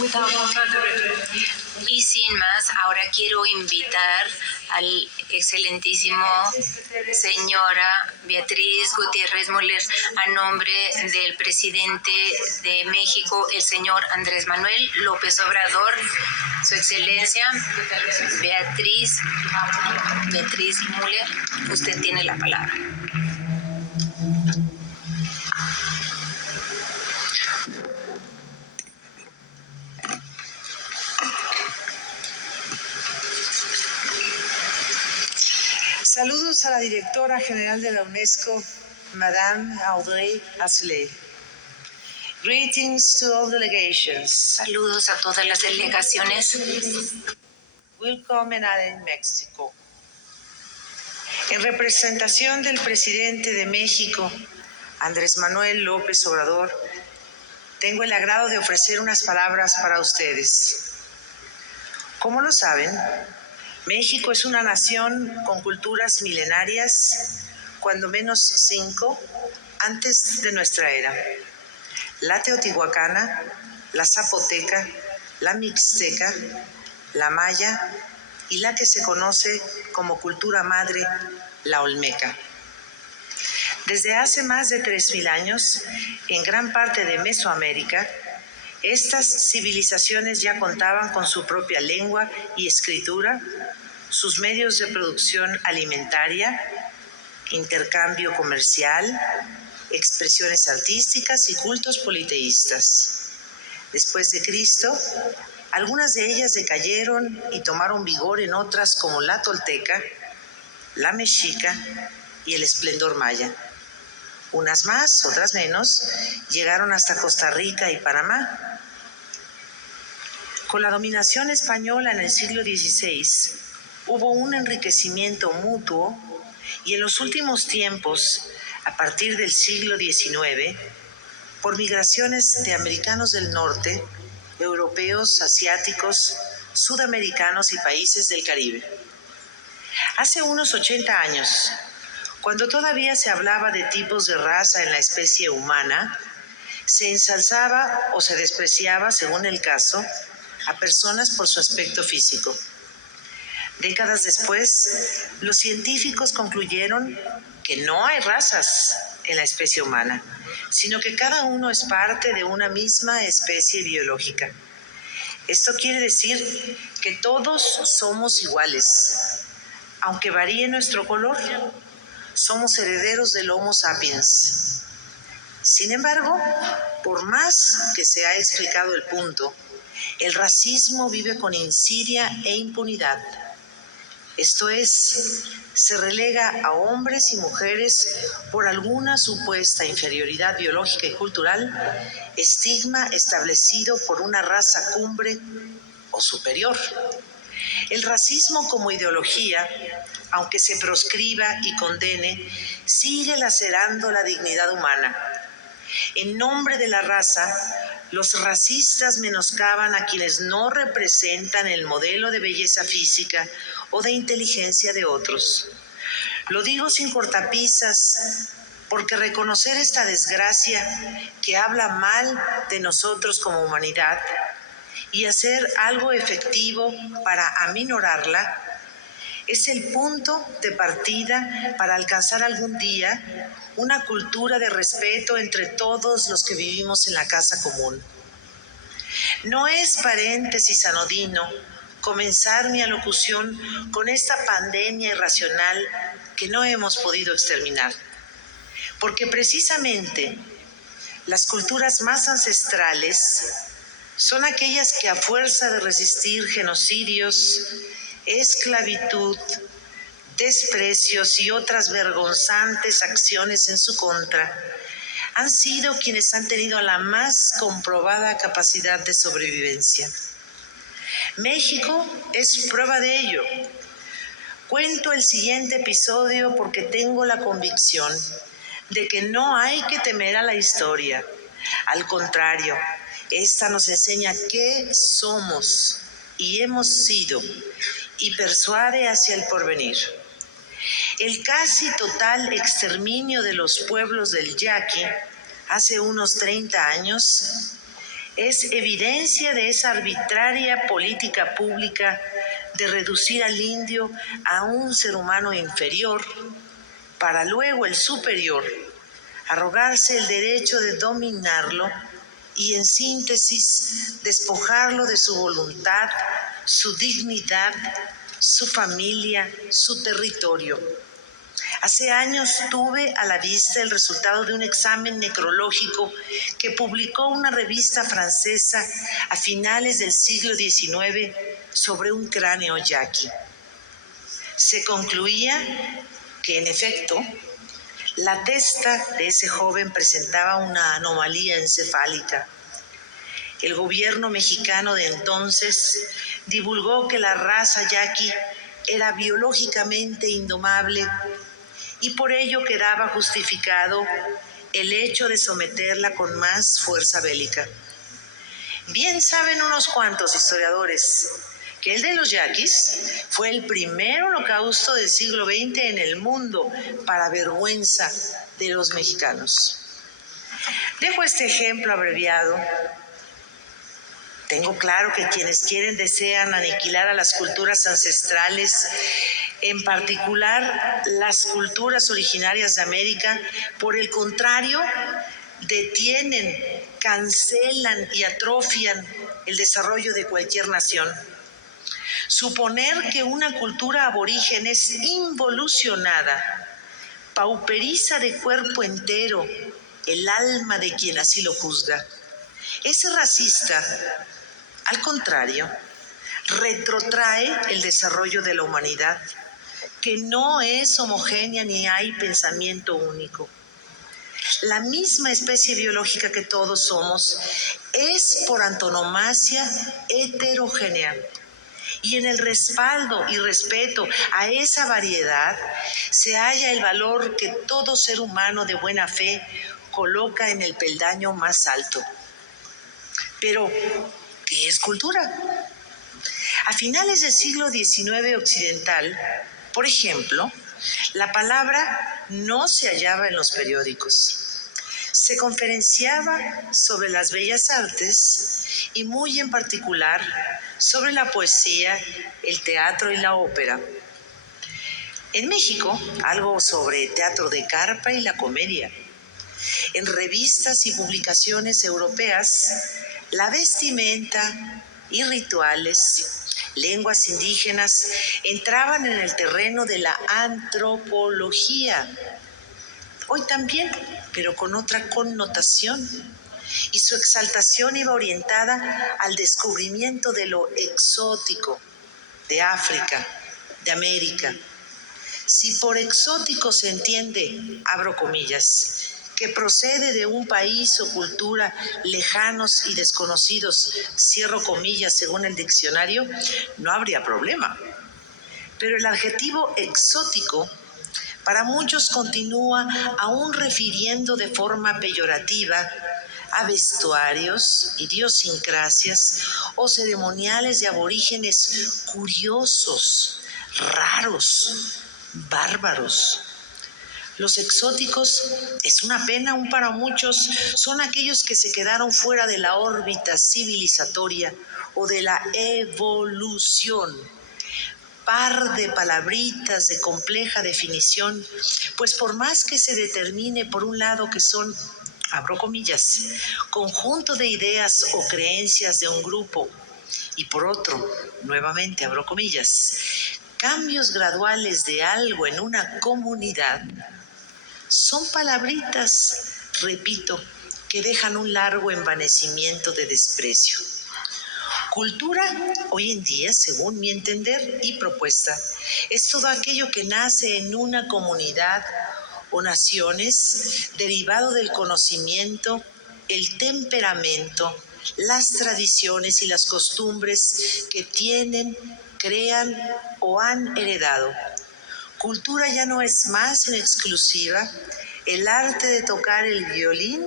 Without further ado, Y sin más, ahora quiero invitar al excelentísimo señora Beatriz Gutiérrez Müller, a nombre del presidente de México, el señor Andrés Manuel López Obrador. Su excelencia, Beatriz Müller, usted tiene la palabra. Saludos a la directora general de la UNESCO, Madame Audrey Azoulay. Greetings to all delegations. Saludos a todas las delegaciones. Willkommen alle in Mexico. En representación del presidente de México, Andrés Manuel López Obrador, tengo el agrado de ofrecer unas palabras para ustedes. Como lo saben, México es una nación con culturas milenarias, cuando menos 5, antes de nuestra era. La teotihuacana, la zapoteca, la mixteca, la maya y la que se conoce como cultura madre, la olmeca. Desde hace más de 3,000 años, en gran parte de Mesoamérica, estas civilizaciones ya contaban con su propia lengua y escritura, sus medios de producción alimentaria, intercambio comercial, expresiones artísticas y cultos politeístas. Después de Cristo, algunas de ellas decayeron y tomaron vigor en otras como la tolteca, la mexica y el esplendor maya. Unas más, otras menos, llegaron hasta Costa Rica y Panamá. Con la dominación española en el siglo XVI, hubo un enriquecimiento mutuo y en los últimos tiempos, a partir del siglo XIX, por migraciones de americanos del norte, europeos, asiáticos, sudamericanos y países del Caribe. Hace unos 80 años, cuando todavía se hablaba de tipos de raza en la especie humana, se ensalzaba o se despreciaba, según el caso, a personas por su aspecto físico. Décadas después, los científicos concluyeron que no hay razas en la especie humana, sino que cada uno es parte de una misma especie biológica. Esto quiere decir que todos somos iguales, aunque varíe nuestro color. Somos herederos del Homo sapiens. Sin embargo, por más que se ha explicado el punto, el racismo vive con insidia e impunidad. Esto es, se relega a hombres y mujeres por alguna supuesta inferioridad biológica y cultural, estigma establecido por una raza cumbre o superior. El racismo como ideología, aunque se proscriba y condene, sigue lacerando la dignidad humana. En nombre de la raza, los racistas menoscaban a quienes no representan el modelo de belleza física o de inteligencia de otros. Lo digo sin cortapisas, porque reconocer esta desgracia que habla mal de nosotros como humanidad y hacer algo efectivo para aminorarla es el punto de partida para alcanzar algún día una cultura de respeto entre todos los que vivimos en la casa común. No es paréntesis anodino comenzar mi alocución con esta pandemia irracional que no hemos podido exterminar, porque precisamente las culturas más ancestrales son aquellas que a fuerza de resistir genocidios, esclavitud, desprecios y otras vergonzantes acciones en su contra, han sido quienes han tenido la más comprobada capacidad de sobrevivencia. México es prueba de ello. Cuento el siguiente episodio porque tengo la convicción de que no hay que temer a la historia. Al contrario, esta nos enseña qué somos y hemos sido y persuade hacia el porvenir. El casi total exterminio de los pueblos del Yaqui hace unos 30 años Es evidencia de esa arbitraria política pública de reducir al indio a un ser humano inferior para luego el superior arrogarse el derecho de dominarlo y, en síntesis, despojarlo de su voluntad, su dignidad, su familia, su territorio. Hace años tuve a la vista el resultado de un examen necrológico que publicó una revista francesa a finales del siglo XIX sobre un cráneo yaqui. Se concluía que, en efecto, la testa de ese joven presentaba una anomalía encefálica. El gobierno mexicano de entonces divulgó que la raza yaqui era biológicamente indomable y por ello quedaba justificado el hecho de someterla con más fuerza bélica. Bien saben unos cuantos historiadores que el de los yaquis fue el primer holocausto del siglo XX en el mundo, para vergüenza de los mexicanos. Dejo este ejemplo abreviado. Tengo claro que quienes desean aniquilar a las culturas ancestrales, en particular las culturas originarias de América, por el contrario, detienen, cancelan y atrofian el desarrollo de cualquier nación. Suponer que una cultura aborigen es involucionada pauperiza de cuerpo entero el alma de quien así lo juzga. Es racista. Al contrario, retrotrae el desarrollo de la humanidad, que no es homogénea ni hay pensamiento único. La misma especie biológica que todos somos es por antonomasia heterogénea. Y en el respaldo y respeto a esa variedad se halla el valor que todo ser humano de buena fe coloca en el peldaño más alto. Pero, ¿qué es cultura? A finales del siglo XIX occidental, por ejemplo, la palabra no se hallaba en los periódicos. Se conferenciaba sobre las bellas artes y muy en particular sobre la poesía, el teatro y la ópera. En México, algo sobre teatro de carpa y la comedia. En revistas y publicaciones europeas, la vestimenta y rituales, lenguas indígenas, entraban en el terreno de la antropología. Hoy también, pero con otra connotación. Y su exaltación iba orientada al descubrimiento de lo exótico, de África, de América. Si por exótico se entiende, abro comillas, que procede de un país o cultura lejanos y desconocidos, cierro comillas según el diccionario, no habría problema. Pero el adjetivo exótico para muchos continúa aún refiriendo de forma peyorativa a vestuarios, idiosincrasias o ceremoniales de aborígenes curiosos, raros, bárbaros. Los exóticos, es una pena aún para muchos, son aquellos que se quedaron fuera de la órbita civilizatoria o de la evolución. Par de palabritas de compleja definición, pues por más que se determine por un lado que son, abro comillas, conjunto de ideas o creencias de un grupo, y por otro, nuevamente abro comillas, cambios graduales de algo en una comunidad, son palabritas, repito, que dejan un largo envanecimiento de desprecio. Cultura, hoy en día, según mi entender y propuesta, es todo aquello que nace en una comunidad o naciones derivado del conocimiento, el temperamento, las tradiciones y las costumbres que tienen, crean o han heredado. Cultura ya no es más en exclusiva el arte de tocar el violín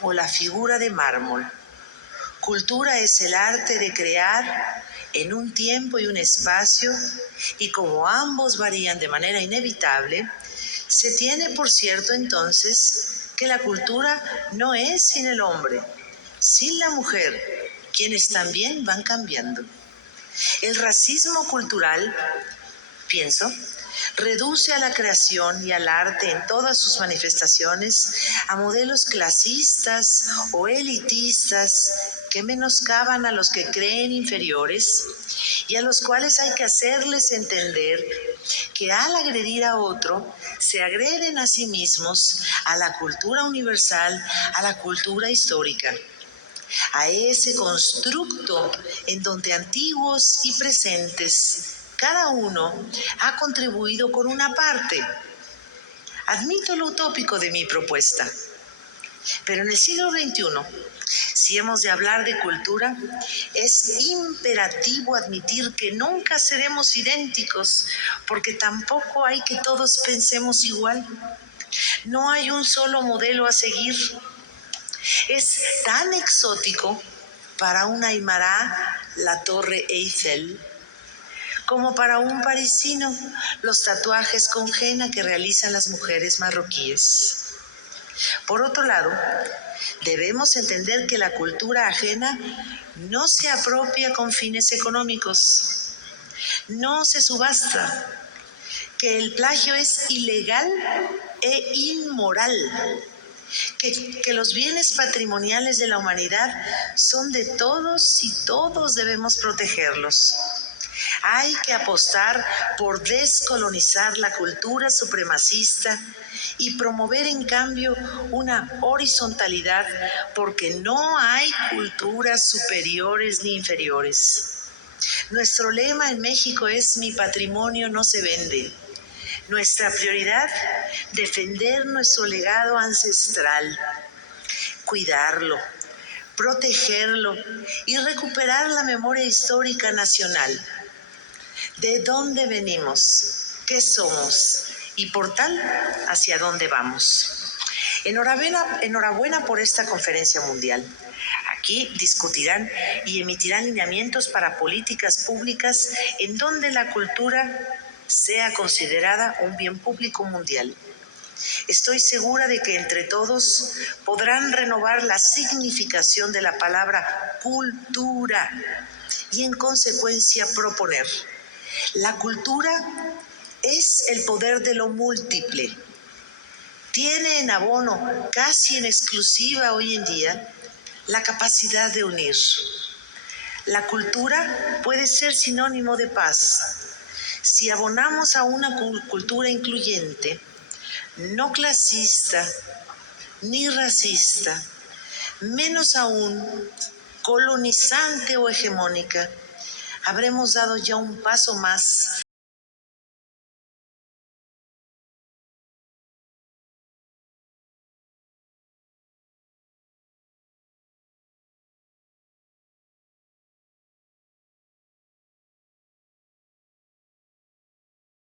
o la figura de mármol. Cultura es el arte de crear en un tiempo y un espacio, y como ambos varían de manera inevitable, se tiene por cierto entonces que la cultura no es sin el hombre, sin la mujer, quienes también van cambiando. El racismo cultural, pienso, reduce a la creación y al arte en todas sus manifestaciones a modelos clasistas o elitistas que menoscaban a los que creen inferiores y a los cuales hay que hacerles entender que al agredir a otro se agreden a sí mismos, a la cultura universal, a la cultura histórica, a ese constructo en donde antiguos y presentes cada uno ha contribuido con una parte. Admito lo utópico de mi propuesta, pero en el siglo XXI, si hemos de hablar de cultura, es imperativo admitir que nunca seremos idénticos, porque tampoco hay que todos pensemos igual. No hay un solo modelo a seguir. Es tan exótico para un aymara la Torre Eiffel, como para un parisino los tatuajes con henna que realizan las mujeres marroquíes. Por otro lado, debemos entender que la cultura ajena no se apropia con fines económicos, no se subasta, que el plagio es ilegal e inmoral, que los bienes patrimoniales de la humanidad son de todos y todos debemos protegerlos. Hay que apostar por descolonizar la cultura supremacista y promover en cambio una horizontalidad, porque no hay culturas superiores ni inferiores. Nuestro lema en México es: mi patrimonio no se vende. Nuestra prioridad, defender nuestro legado ancestral, cuidarlo, protegerlo y recuperar la memoria histórica nacional. ¿De dónde venimos? ¿Qué somos? Y por tal, ¿hacia dónde vamos? Enhorabuena por esta conferencia mundial. Aquí discutirán y emitirán lineamientos para políticas públicas en donde la cultura sea considerada un bien público mundial. Estoy segura de que entre todos podrán renovar la significación de la palabra cultura y en consecuencia proponer: la cultura es el poder de lo múltiple. Tiene en abono, casi en exclusiva hoy en día, la capacidad de unir. La cultura puede ser sinónimo de paz. Si abonamos a una cultura incluyente, no clasista ni racista, menos aún colonizante o hegemónica, habremos dado ya un paso más